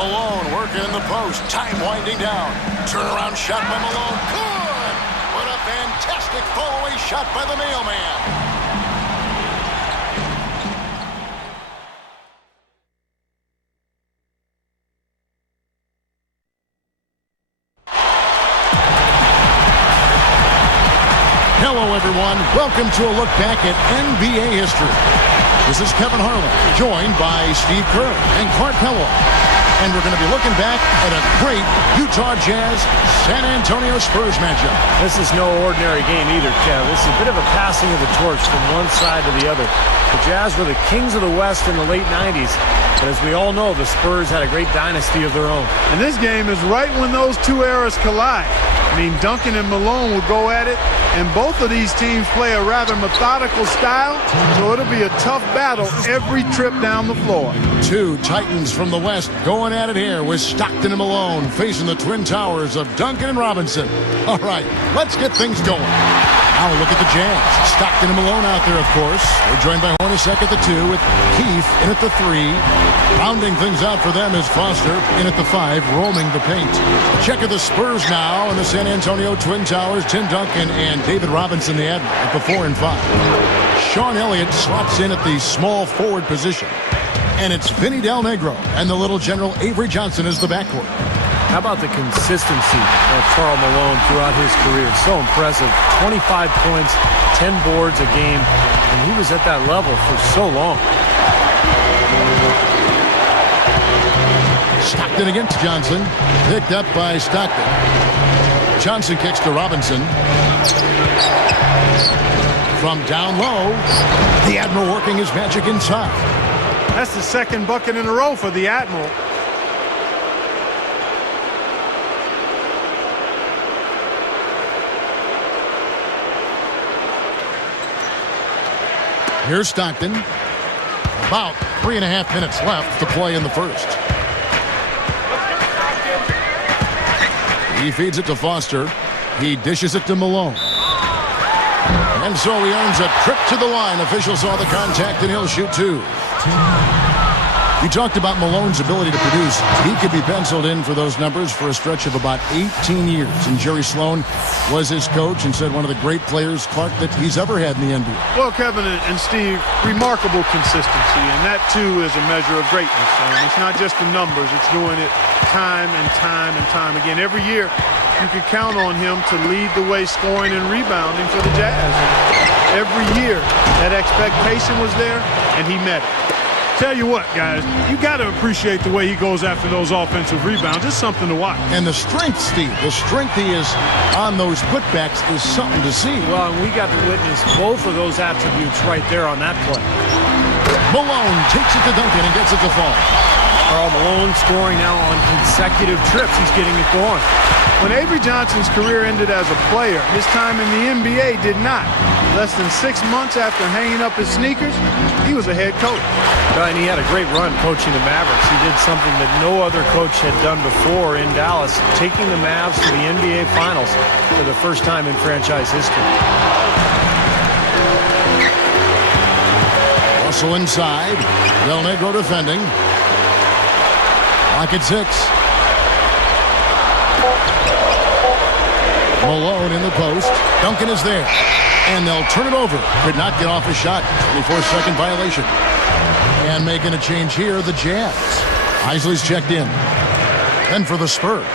Malone working in the post. Time winding down. Turnaround shot by Malone. Good! What a fantastic fall-away shot by the Mailman. Hello, everyone. Welcome to a look back at NBA history. This is Kevin Harlan, joined by Steve Kerr and Karl. And we're going to be looking back at a great Utah Jazz-San Antonio Spurs matchup. This is no ordinary game either, Kev. This is a bit of a passing of the torch from one side to the other. The Jazz were the kings of the West in the late 90s. But as we all know, the Spurs had a great dynasty of their own. And this game is right when those two eras collide. I mean, Duncan and Malone will go at it, and both of these teams play a rather methodical style, so it'll be a tough battle every trip down the floor. Two Titans from the West going at it here with Stockton and Malone facing the Twin Towers of Duncan and Robinson. All right, let's get things going. Now look at the Jazz. Stockton and Malone out there, of course. They're joined by Hornacek at the 2 with Keefe in at the 3. Rounding things out for them is Foster in at the 5, roaming the paint. Check of the Spurs now in the San Antonio Twin Towers. Tim Duncan and David Robinson, the Admiral, at the 4 and 5. Sean Elliott slots in at the small forward position. And it's Vinny Del Negro and the little General Avery Johnson as the backcourt. How about the consistency of Karl Malone throughout his career? So impressive. 25 points, 10 boards a game, and he was at that level for so long. Stockton against Johnson. Picked up by Stockton. Johnson kicks to Robinson. From down low, the Admiral working his magic inside. That's the second bucket in a row for the Admiral. Here's Stockton. About 3.5 minutes left to play in the first. He feeds it to Foster. He dishes it to Malone. And so he earns a trip to the line. Official saw the contact and he'll shoot 2. You talked about Malone's ability to produce. He could be penciled in for those numbers for a stretch of about 18 years. And Jerry Sloan was his coach and said one of the great players, Clark, that he's ever had in the NBA. Well, Kevin and Steve, remarkable consistency, and that, too, is a measure of greatness. It's not just the numbers. It's doing it time and time and time again. Every year, you could count on him to lead the way scoring and rebounding for the Jazz. And every year, that expectation was there, and he met it. Tell you what, guys, you got to appreciate the way he goes after those offensive rebounds. It's something to watch. And the strength, Steve, the strength he is on those putbacks is something to see. Well, and we got to witness both of those attributes right there on that play. Malone takes it to Duncan and gets it to fall. Karl Malone scoring now on consecutive trips. He's getting it going. When Avery Johnson's career ended as a player, his time in the NBA did not. Less than 6 months after hanging up his sneakers, he was a head coach. And he had a great run coaching the Mavericks. He did something that no other coach had done before in Dallas, taking the Mavs to the NBA Finals for the first time in franchise history. Russell inside. Del Negro defending. Lock at 6. Malone in the post. Duncan is there. And they'll turn it over. Could not get off a shot. 24-second violation. And making a change here, the Jazz. Isley's checked in. Then for the Spurs,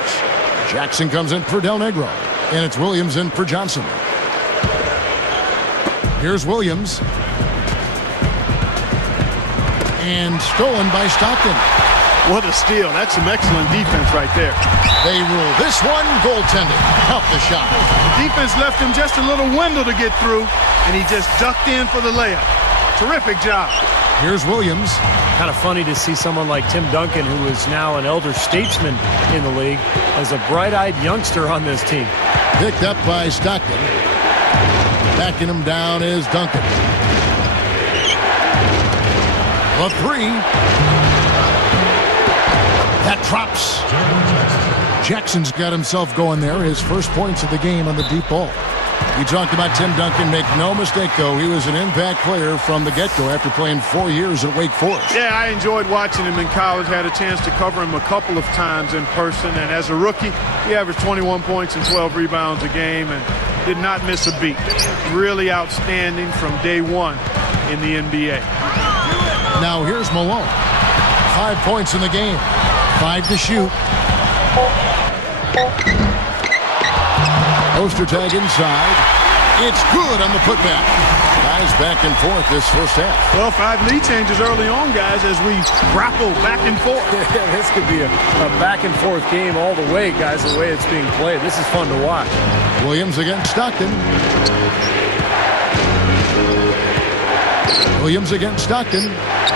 Jackson comes in for Del Negro. And it's Williams in for Johnson. Here's Williams. And stolen by Stockton. What a steal. That's some excellent defense right there. They rule this one goaltending. Help the shot. The defense left him just a little window to get through, and he just ducked in for the layup. Terrific job. Here's Williams. Kind of funny to see someone like Tim Duncan, who is now an elder statesman in the league, as a bright-eyed youngster on this team. Picked up by Stockton. Backing him down is Duncan. The 3. That drops. Jackson's got himself going there. His first points of the game on the deep ball. You talked about Tim Duncan. Make no mistake, though, he was an impact player from the get-go after playing 4 years at Wake Forest. Yeah, I enjoyed watching him in college. Had a chance to cover him a couple of times in person. And as a rookie, he averaged 21 points and 12 rebounds a game and did not miss a beat. Really outstanding from day one in the NBA. Now here's Malone. 5 points in the game. 5 to shoot. Ostertag inside. It's good on the putback. Guys back and forth this first half. Well, 5 lead changes early on, guys, as we grapple back and forth. Yeah, this could be a back and forth game all the way, guys, the way it's being played. This is fun to watch. Williams against Stockton. Williams against Stockton.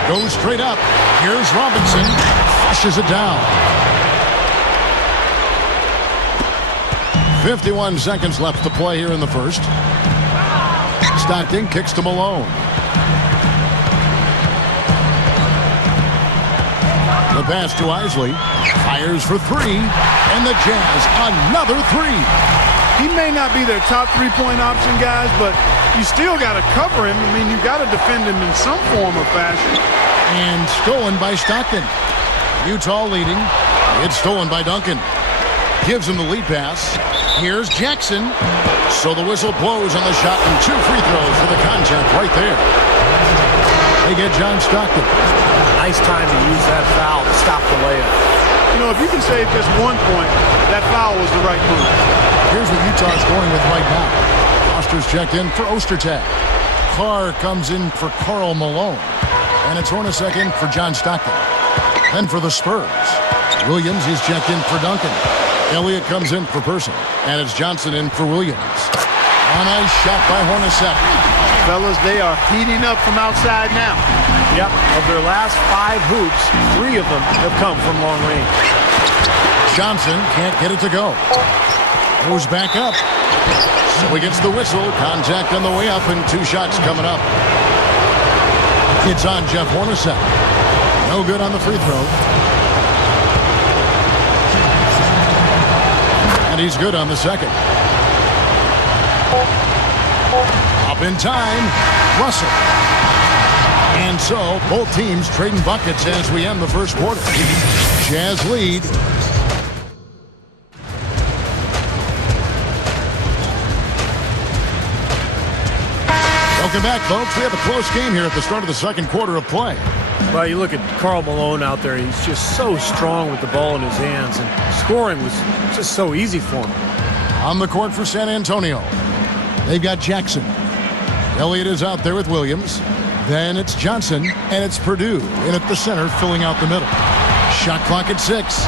Goes straight up. Here's Robinson. Flushes it down. 51 seconds left to play here in the first. Stockton kicks to Malone. The pass to Isley. Fires for 3. And the Jazz, another 3. He may not be their top three-point option, guys, but you still got to cover him. I mean, you got to defend him in some form or fashion. And stolen by Stockton. Utah leading. It's stolen by Duncan. Gives him the lead pass. Here's Jackson. So the whistle blows on the shot and 2 free throws for the contact right there. They get John Stockton. Nice time to use that foul to stop the layup. You know, if you can save just 1 point, that foul was the right move. Here's what Utah's going with right now. Foster's checked in for Ostertag. Carr comes in for Karl Malone. And it's Hornacek in for John Stockton. Then for the Spurs, Williams is checked in for Duncan. Elliott comes in for Person. And it's Johnson in for Williams. A nice shot by Hornacek. Fellas, they are heating up from outside now. Yep, of their last 5 hoops, 3 of them have come from long range. Johnson can't get it to go. Goes back up. So he gets the whistle. Contact on the way up and 2 shots coming up. It's on Jeff Hornacek. No good on the free throw. And he's good on the second. Up in time, Russell. And so both teams trading buckets as we end the first quarter. Jazz lead. Welcome back, folks. We have a close game here at the start of the second quarter of play. Well, you look at Karl Malone out there. He's just so strong with the ball in his hands, and scoring was just so easy for him. On the court for San Antonio, they've got Jackson. Elliott is out there with Williams. Then it's Johnson, and it's Purdue in at the center, filling out the middle. Shot clock at 6.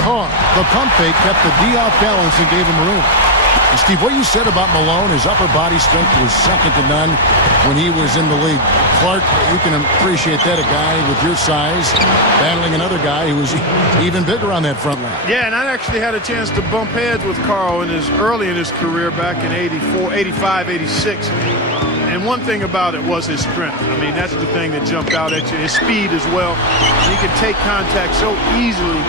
Carr, the pump fake kept the D off balance and gave him room. And Steve, what you said about Malone, his upper body strength was second to none when he was in the league. Clark, you can appreciate that, a guy with your size battling another guy who was even bigger on that front line. Yeah, and I actually had a chance to bump heads with Karl early in his career back in 84, 85, 86. And one thing about it was his strength. I mean, that's the thing that jumped out at you. His speed as well. He could take contact so easily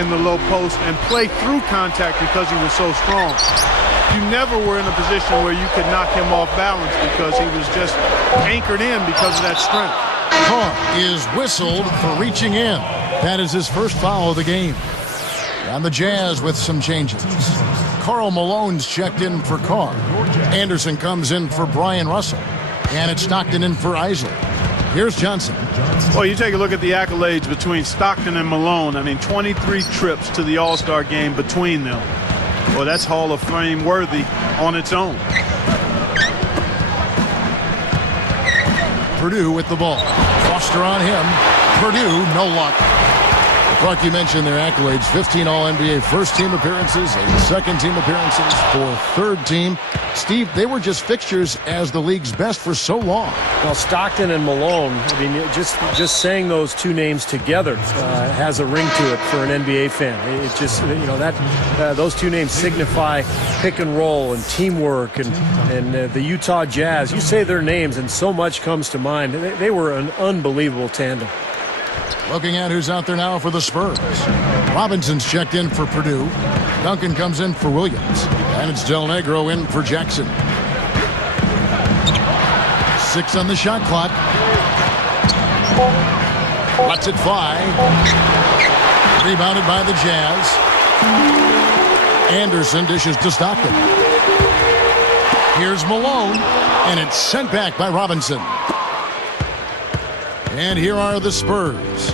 in the low post and play through contact because he was so strong. You never were in a position where you could knock him off balance because he was just anchored in because of that strength. Carr is whistled for reaching in. That is his first foul of the game. And the Jazz with some changes. Karl Malone's checked in for Carr. Anderson comes in for Brian Russell. And it's Stockton in for Isley. Here's Johnson. Well, you take a look at the accolades between Stockton and Malone. I mean, 23 trips to the All-Star game between them. Well, that's Hall of Fame worthy on its own. Purdue with the ball. Foster on him. Purdue, no luck. Clark, you mentioned their accolades. 15 All-NBA first-team appearances, 8 second-team appearances, 4 third-team. Steve, they were just fixtures as the league's best for so long. Well, Stockton and Malone, I mean, just saying those 2 names together has a ring to it for an NBA fan. It just, you know, that those 2 names signify pick and roll and teamwork and the Utah Jazz. You say their names and so much comes to mind. They were an unbelievable tandem. Looking at who's out there now for the Spurs. Robinson's checked in for Purdue. Duncan comes in for Williams. And it's Del Negro in for Jackson. 6 on the shot clock. Lets it fly. Rebounded by the Jazz. Anderson dishes to Stockton. Here's Malone, and it's sent back by Robinson. And here are the Spurs.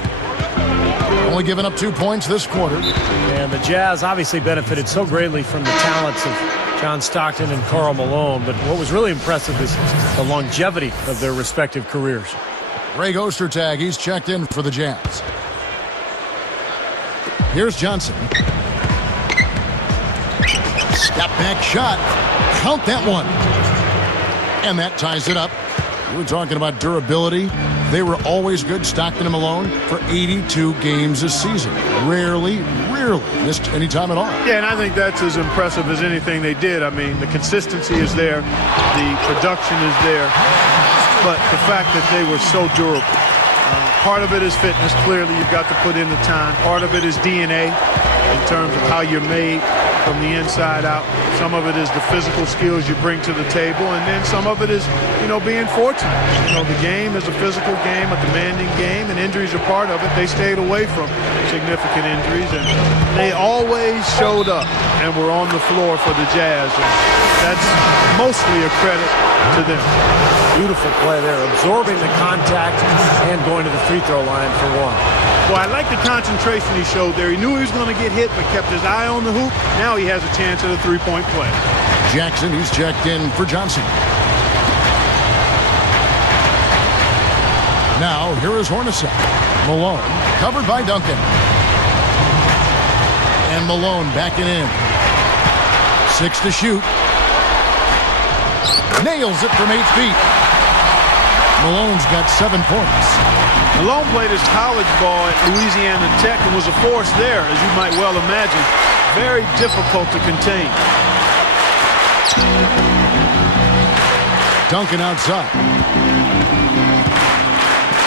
Only giving up 2 points this quarter. And the Jazz obviously benefited so greatly from the talents of John Stockton and Karl Malone, but what was really impressive is the longevity of their respective careers. Greg Ostertag, he's checked in for the Jazz. Here's Johnson. Step back shot. Count that one. And that ties it up. We were talking about durability. They were always good, Stockton and Malone, for 82 games a season. Rarely missed any time at all. Yeah, and I think that's as impressive as anything they did. I mean, the consistency is there. The production is there. But the fact that they were so durable. Part of it is fitness. Clearly, you've got to put in the time. Part of it is DNA in terms of how you're made from the inside out. Some of it is the physical skills you bring to the table, and then some of it is, being fortunate. The game is a physical game, a demanding game, and injuries are part of it. They stayed away from significant injuries, and they always showed up and were on the floor for the Jazz. And that's mostly a credit to them. Beautiful play there, absorbing the contact and going to the free throw line for one. Well, I like the concentration he showed there. He knew he was going to get hit, but kept his eye on the hoop. Now he has a chance at a three-point play. Jackson, he's checked in for Johnson. Now, here is Hornacek. Malone, covered by Duncan. And Malone backing in. 6 to shoot. Nails it from 8 feet. Malone's got 7 points. Malone played his college ball at Louisiana Tech and was a force there, as you might well imagine. Very difficult to contain. Duncan outside.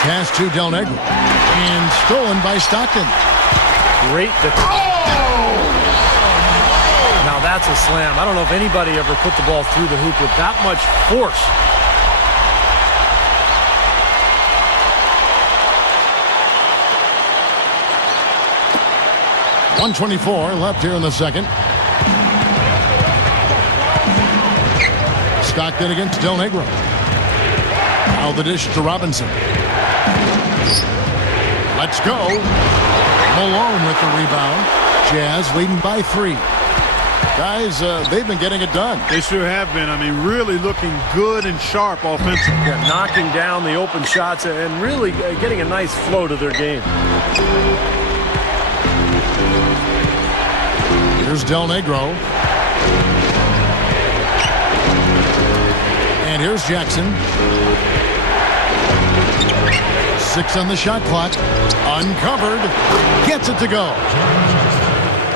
Pass to Del Negro. And stolen by Stockton. Great Now that's a slam. I don't know if anybody ever put the ball through the hoop with that much force. .124 left here in the second. Stockton against Del Negro. Now the dish to Robinson. Let's go. Malone with the rebound. Jazz leading by 3. Guys, they've been getting it done. They sure have been. I mean, really looking good and sharp offensively. Yeah, knocking down the open shots and really getting a nice flow to their game. Here's Del Negro. And here's Jackson. 6 on the shot clock. Uncovered. Gets it to go.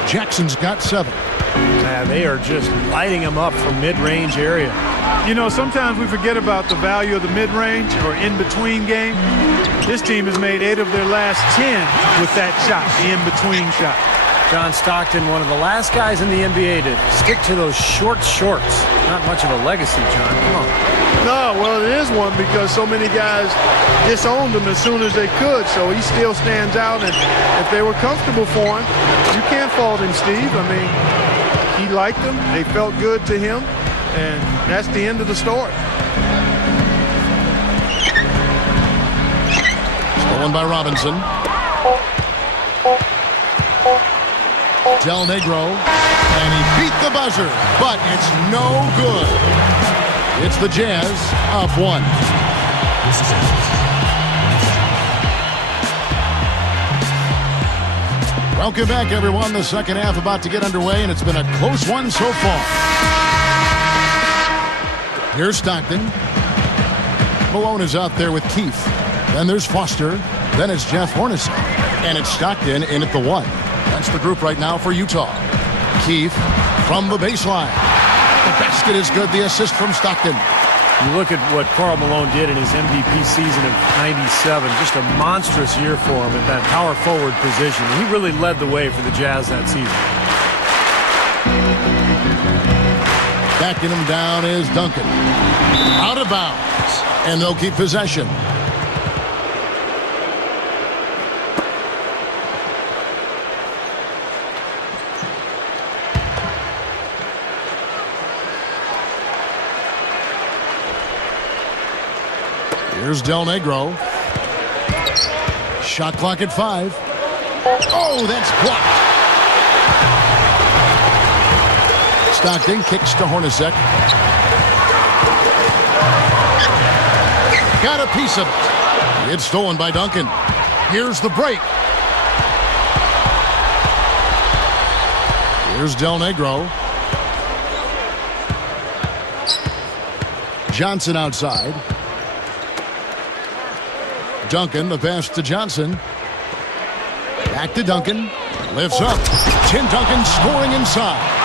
Jackson's got 7. Man, they are just lighting him up from mid-range area. Sometimes we forget about the value of the mid-range or in-between game. This team has made 8 of their last 10 with that shot, the in-between shot. John Stockton, one of the last guys in the NBA to stick to those short shorts. Not much of a legacy, John. Come on. No, well, it is one because so many guys disowned him as soon as they could, so he still stands out. And if they were comfortable for him, you can't fault him, Steve. I mean, he liked them. They felt good to him, and that's the end of the story. Stolen by Robinson. Del Negro, and he beat the buzzer, but it's no good. It's the Jazz up 1. Welcome back, everyone. The second half about to get underway, and it's been a close one so far. Here's Stockton. Malone is out there with Keith. Then there's Foster. Then it's Jeff Hornacek. And it's Stockton in at the 1. That's the group right now for Utah. Keith from the baseline. The basket is good. The assist from Stockton. You look at what Karl Malone did in his MVP season of '97. Just a monstrous year for him at that power forward position. He really led the way for the Jazz that season. Backing him down is Duncan. Out of bounds. And they'll keep possession. Here's Del Negro. Shot clock at 5. Oh, that's blocked. Stockton kicks to Hornacek. Got a piece of it. It's stolen by Duncan. Here's the break. Here's Del Negro. Johnson outside. Duncan, the pass to Johnson. Back to Duncan. Lifts up. Tim Duncan scoring inside.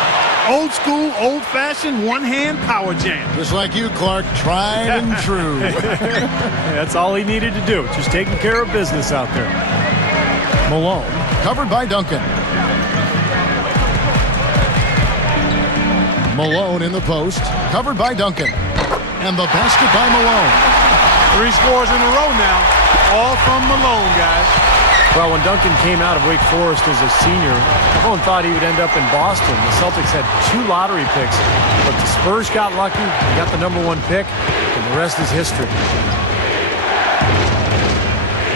Old school, old-fashioned, one-hand power jam. Just like you, Clark. Tried and true. That's all he needed to do. Just taking care of business out there. Malone, covered by Duncan. Malone in the post, covered by Duncan. And the basket by Malone. 3 scores in a row now. All from Malone, guys. Well, when Duncan came out of Wake Forest as a senior, everyone thought he would end up in Boston. The Celtics had 2 lottery picks, but the Spurs got lucky. They got the #1 pick, and the rest is history.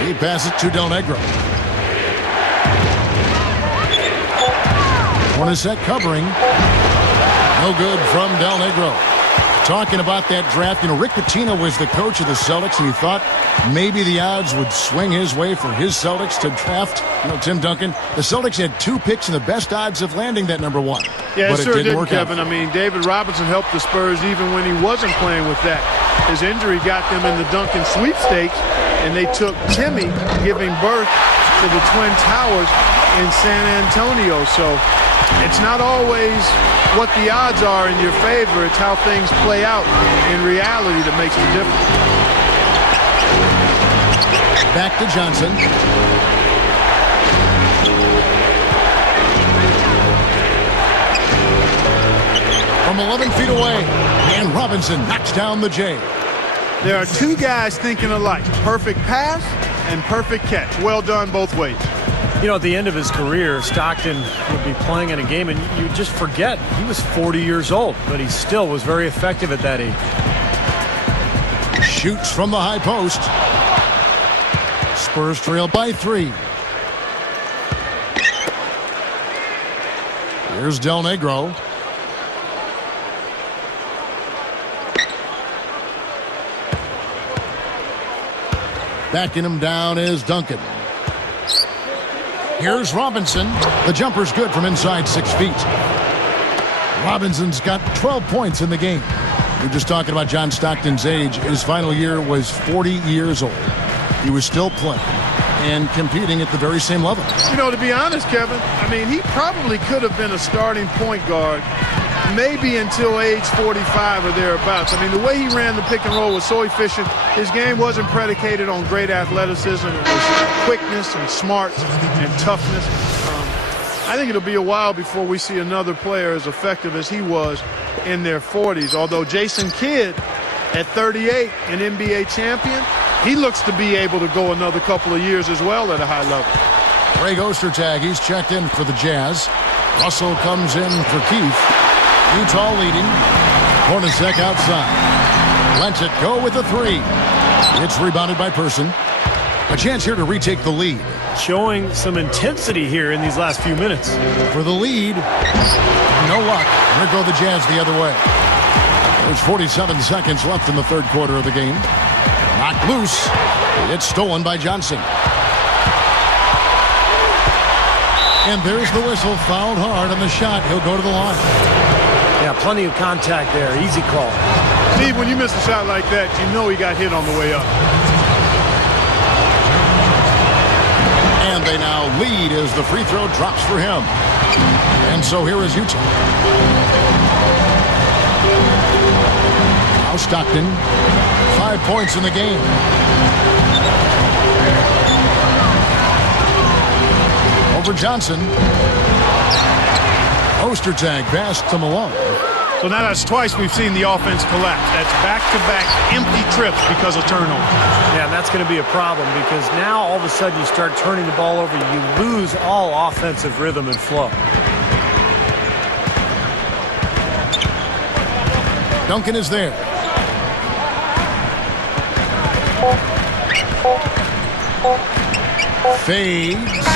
He passes to Del Negro. Hornacek covering. No good from Del Negro. Talking about that draft, Rick Pitino was the coach of the Celtics, and he thought maybe the odds would swing his way for his Celtics to draft, Tim Duncan. The Celtics had 2 picks and the best odds of landing that #1. Yeah, but it sure didn't did, work Kevin. out. I mean, David Robinson helped the Spurs even when he wasn't playing with that. His injury got them in the Duncan sweepstakes, and they took Timmy, giving birth to the Twin Towers in San Antonio. So it's not always what the odds are in your favor. It's how things play out in reality that makes the difference. Back to Johnson. From 11 feet away, and Robinson knocks down the J. There are 2 guys thinking alike. Perfect pass and perfect catch. Well done both ways. At the end of his career, Stockton would be playing in a game, and you just forget he was 40 years old, but he still was very effective at that age. Shoots from the high post. Spurs trail by 3. Here's Del Negro. Backing him down is Duncan. Here's Robinson. The jumper's good from inside 6 feet. Robinson's got 12 points in the game. We're just talking about John Stockton's age. His final year was 40 years old. He was still playing and competing at the very same level. To be honest, Kevin, I mean, he probably could have been a starting point guard maybe until age 45 or thereabouts. I mean, the way he ran the pick and roll was so efficient. His game wasn't predicated on great athleticism. It was quickness and smarts and toughness. I think it'll be a while before we see another player as effective as he was in their 40s. Although Jason Kidd, at 38, an NBA champion, he looks to be able to go another couple of years as well at a high level. Greg Ostertag, he's checked in for the Jazz. Russell comes in for Keith. Utah leading. Hornacek outside. Lets it go with a 3. It's rebounded by Person. A chance here to retake the lead. Showing some intensity here in these last few minutes. For the lead. No luck. Here go the Jazz the other way. There's 47 seconds left in the 3rd quarter of the game. Knocked loose. It's stolen by Johnson. And there's the whistle. Fouled hard on the shot. He'll go to the line. Yeah, plenty of contact there. Easy call. Steve, when you miss a shot like that, you know he got hit on the way up. And they now lead as the free throw drops for him. And so here is Utah. Now Stockton. 5 points in the game. Over Johnson. Ostertag pass to Malone. So now that's twice we've seen the offense collapse. That's back-to-back empty trips because of turnover. Yeah, and that's going to be a problem because now all of a sudden you start turning the ball over, you lose all offensive rhythm and flow. Duncan is there. Fades.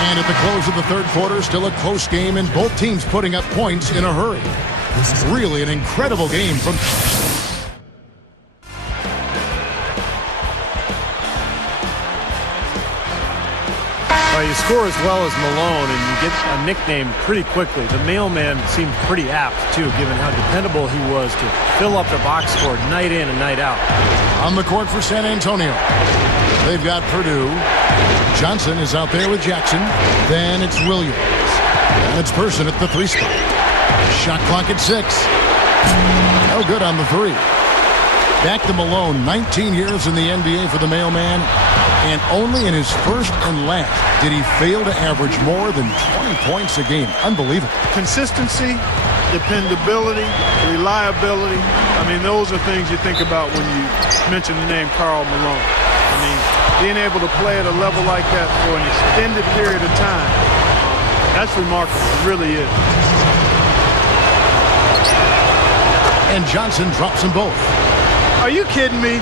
And at the close of the third quarter, still a close game, and both teams putting up points in a hurry. Really an incredible game from... Well, you score as well as Malone, and you get a nickname pretty quickly. The Mailman seemed pretty apt, too, given how dependable he was to fill up the box score night in and night out. On the court for San Antonio, they've got Purdue. Johnson is out there with Jackson. Then it's Williams. And it's Person at the 3 spot. Shot clock at 6. No good on the 3. Back to Malone, 19 years in the NBA for the Mailman. And only in his first and last did he fail to average more than 20 points a game. Unbelievable. Consistency, dependability, reliability. I mean, those are things you think about when you mention the name Karl Malone. I mean, being able to play at a level like that for an extended period of time, that's remarkable. It really is. And Johnson drops them both. Are you kidding me?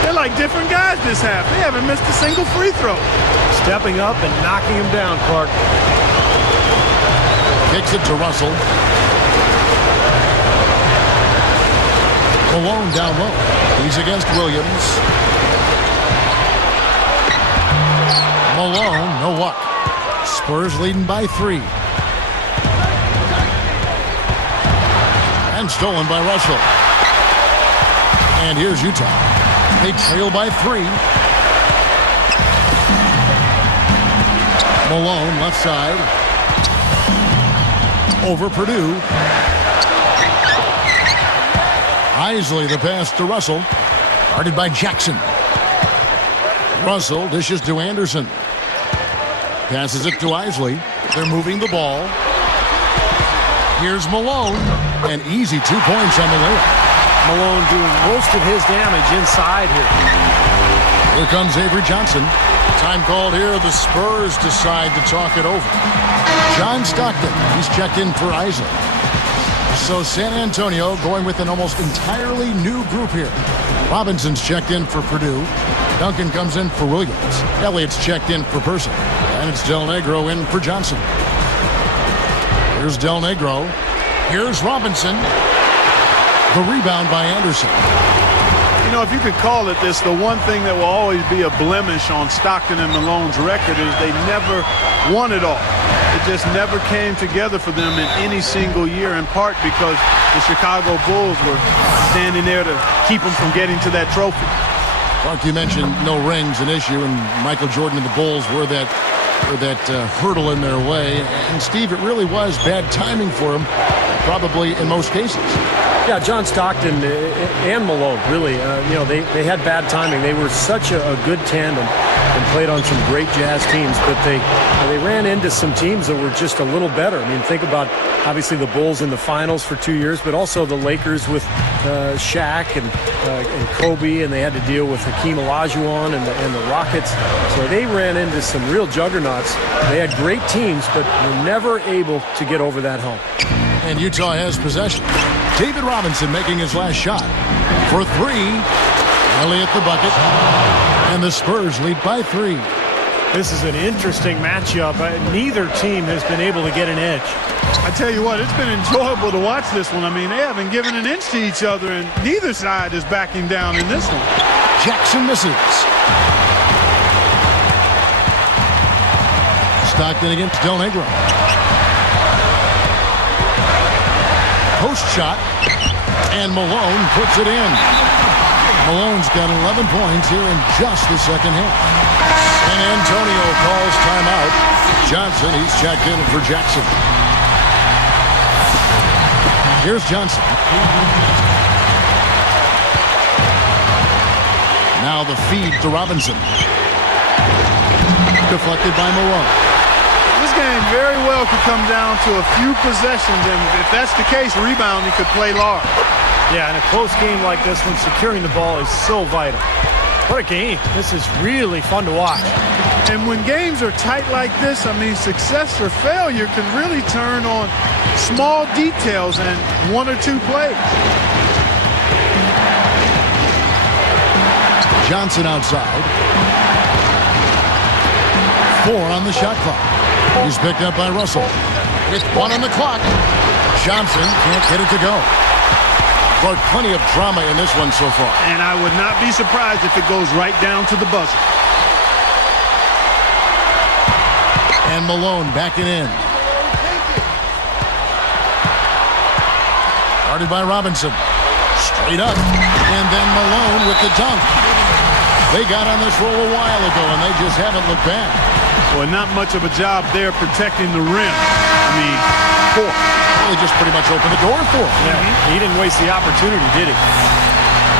They're like different guys this half. They haven't missed a single free throw. Stepping up and knocking him down, Clark. Kicks it to Russell. Malone down low. He's against Williams. Malone, no luck. Spurs leading by 3. And stolen by Russell. And here's Utah. They trail by 3. Malone, left side. Over Purdue. Isley, the pass to Russell. Guarded by Jackson. Russell dishes to Anderson. Passes it to Isley. They're moving the ball. Here's Malone. An easy 2 points on the layup. Malone doing most of his damage inside here. Here comes Avery Johnson. Time called here. The Spurs decide to talk it over. John Stockton, he's checked in for Isley. So San Antonio going with an almost entirely new group here. Robinson's checked in for Purdue. Duncan comes in for Williams. Elliott's checked in for Person. And it's Del Negro in for Johnson. Here's Del Negro. Here's Robinson. The rebound by Anderson. You know, if you could call it this, the one thing that will always be a blemish on Stockton and Malone's record is they never won it all. It just never came together for them in any single year, in part because the Chicago Bulls were standing there to keep them from getting to that trophy. Clark, you mentioned no rings an issue, and Michael Jordan and the Bulls were that hurdle in their way. And Steve, it really was bad timing for them, probably in most cases. Yeah, John Stockton and Malone, really, you know, they had bad timing. They were such a good tandem and played on some great Jazz teams, but they ran into some teams that were just a little better. I mean, think about, obviously, the Bulls in the finals for 2 years, but also the Lakers with Shaq and Kobe, and they had to deal with Hakeem Olajuwon and the Rockets. So they ran into some real juggernauts. They had great teams, but were never able to get over that hump. And Utah has possession. David Robinson making his last shot for 3. Elliott the bucket. And the Spurs lead by 3. This is an interesting matchup. Neither team has been able to get an edge. I tell you what, it's been enjoyable to watch this one. I mean, they haven't given an inch to each other, and neither side is backing down in this one. Jackson misses. Stockton against Del Negro. Post shot, and Malone puts it in. Malone's got 11 points here in just the second half. San Antonio calls timeout. Johnson, he's checked in for Jackson. Here's Johnson. Now the feed to Robinson. Deflected by Malone. This game very well could come down to a few possessions, and if that's the case, rebounding could play large. Yeah, in a close game like this one, securing the ball is so vital. What a game. This is really fun to watch. And when games are tight like this, I mean, success or failure can really turn on small details and one or two plays. Johnson outside. 4 on the shot clock. He's picked up by Russell. With 1 on the clock. Johnson can't get it to go. But plenty of drama in this one so far. And I would not be surprised if it goes right down to the buzzer. And Malone backing in. Guarded by Robinson. Straight up. And then Malone with the dunk. They got on this roll a while ago, and they just haven't looked back. Well, not much of a job there protecting the rim. I mean, 4. They just pretty much opened the door for him. Yeah, he didn't waste the opportunity, did he?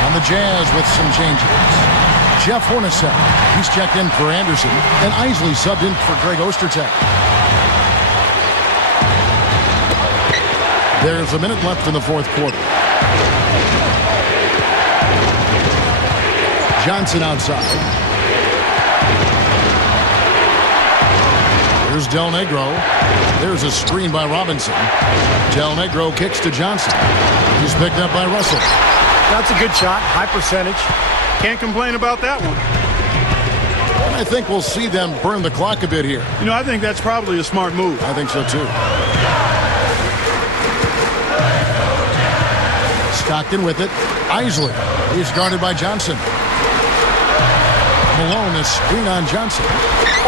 On the Jazz with some changes. Jeff Hornacek, he's checked in for Anderson, and Isley subbed in for Greg Ostertag. There's a minute left in the fourth quarter. Johnson outside. Here's Del Negro. There's a screen by Robinson. Del Negro kicks to Johnson. He's picked up by Russell. That's a good shot. High percentage. Can't complain about that one. I think we'll see them burn the clock a bit here. You know, I think that's probably a smart move. I think so, too. Stockton with it. Isley. He's guarded by Johnson. Malone, a screen on Johnson.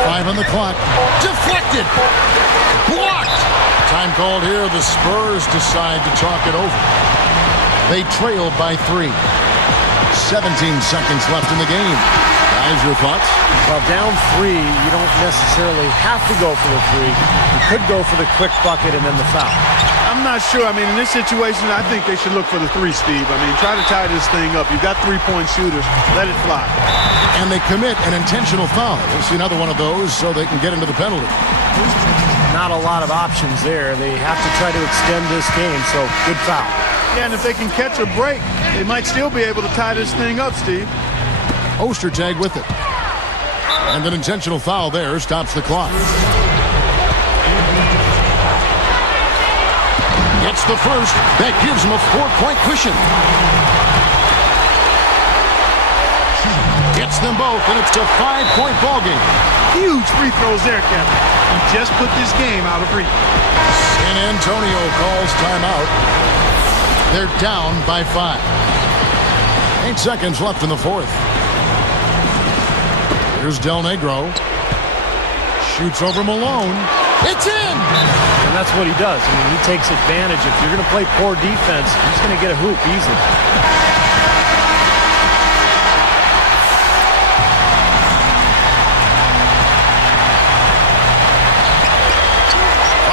5 on the clock. Deflected. Blocked. Time called here. The Spurs decide to talk it over. They trailed by 3. 17 seconds left in the game. Guys, your thoughts? Well, down 3, you don't necessarily have to go for the 3. You could go for the quick bucket and then the foul. I'm not sure. I mean, in this situation, I think they should look for the 3, Steve. I mean, try to tie this thing up. You've got 3-point shooters. Let it fly. And they commit an intentional foul. We'll see another one of those so they can get into the penalty. Not a lot of options there. They have to try to extend this game, so good foul. Yeah, and if they can catch a break, they might still be able to tie this thing up, Steve. Ostertag with it. And an intentional foul there stops the clock. Gets the first. That gives him a 4-point cushion. Gets them both, and it's a 5-point ball game. Huge free throws there, Kevin. He just put this game out of reach. San Antonio calls timeout. They're down by 5. 8 seconds left in the fourth. Here's Del Negro. Shoots over Malone. It's in! And that's what he does. I mean, he takes advantage. If you're going to play poor defense, he's going to get a hoop easily.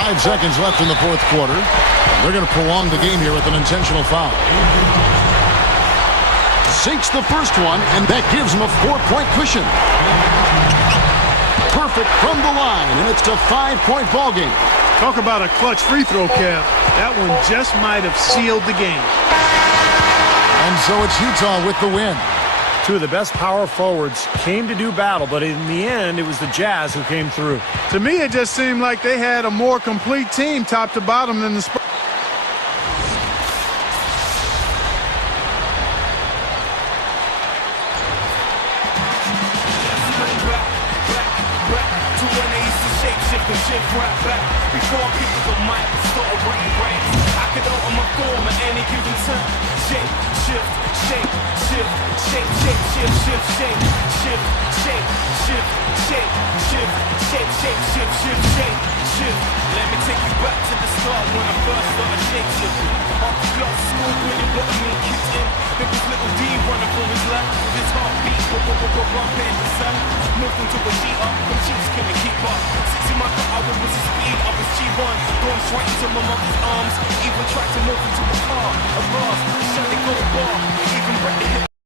5 seconds left in the fourth quarter. They're going to prolong the game here with an intentional foul. Sinks the first one, and that gives him a 4-point cushion. Perfect from the line, and it's a 5-point ball game. Talk about a clutch free throw, Kev. That one just might have sealed the game. And so it's Utah with the win. Two of the best power forwards came to do battle, but in the end, it was the Jazz who came through. To me, it just seemed like they had a more complete team top to bottom than the Spurs. Before people might start running brains, I could open my form at any given time. Shape, shift, shape, shift, shape, shape, shift, shift, shape, shift, shape, shift, shape, shift, shape, shape, shift, shift, shape, shift. Let me take you back to the start when I first started shape shifting. Off the block, school really wanted me kicked in. There was little D running for his life with his heartbeat, bumping the sun. Moved into a G up, them cheeks couldn't keep up. 60 miles per hour was the speed of his G1. Going straight into my mother's arms. Even tried to move into a car, a bus, shut the gold bar, even break the hip.